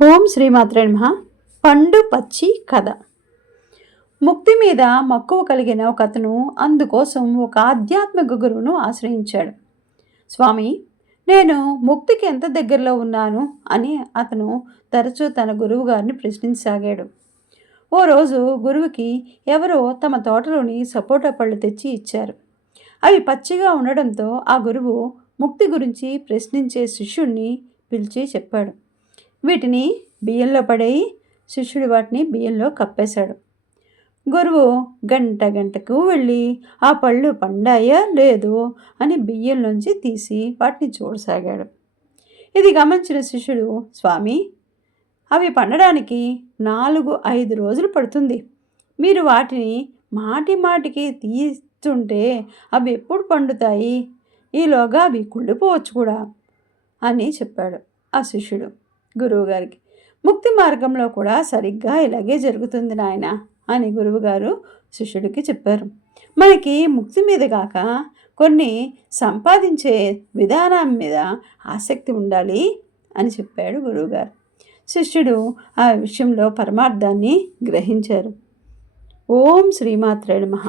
ఓం శ్రీమాత్రే నమః. పండు పచ్చి కథ. ముక్తి మీద మక్కువ కలిగిన ఒక అతను అందుకోసం ఒక ఆధ్యాత్మిక గురువును ఆశ్రయించాడు. స్వామి నేను ముక్తికి ఎంత దగ్గరలో ఉన్నాను అని అతను తరచూ తన గురువు గారిని ప్రశ్నించసాగాడు. ఓ రోజు గురువుకి ఎవరో తమ తోటలోని సపోటా పళ్ళు తెచ్చి ఇచ్చారు. అవి పచ్చిగా ఉండడంతో ఆ గురువు ముక్తి గురించి ప్రశ్నించే శిష్యుణ్ణి పిలిచి చెప్పాడు. వీటిని బియ్యంలో పడేయి శిష్యుడు వాటిని బియ్యంలో కప్పేశాడు. గురువు గంట గంటకు వెళ్ళి ఆ పళ్ళు పండాయా? లేదు అని బియ్యంలోంచి తీసి వాటిని చూడసాగాడు. ఇది గమనించిన శిష్యుడు స్వామి అవి పండడానికి నాలుగు ఐదు రోజులు పడుతుంది. మీరు వాటిని మాటి మాటికి తీస్తుంటే అవి ఎప్పుడు పండుతాయి? ఈలోగా అవి కుళ్ళిపోవచ్చు కూడా అని చెప్పాడు ఆ శిష్యుడు. గురువుగారికి. ముక్తి మార్గంలో కూడా సరిగ్గా ఇలాగే జరుగుతుంది నాయన అని గురువుగారు శిష్యుడికి చెప్పారు. మనకి ముక్తి మీద కాక కొన్ని సంపాదించే విధానం మీద ఆసక్తి ఉండాలి అని చెప్పాడు గురువుగారు. శిష్యుడు ఆ విషయంలో పరమార్థాన్ని గ్రహించారు. ఓం శ్రీమాత్రే నమః.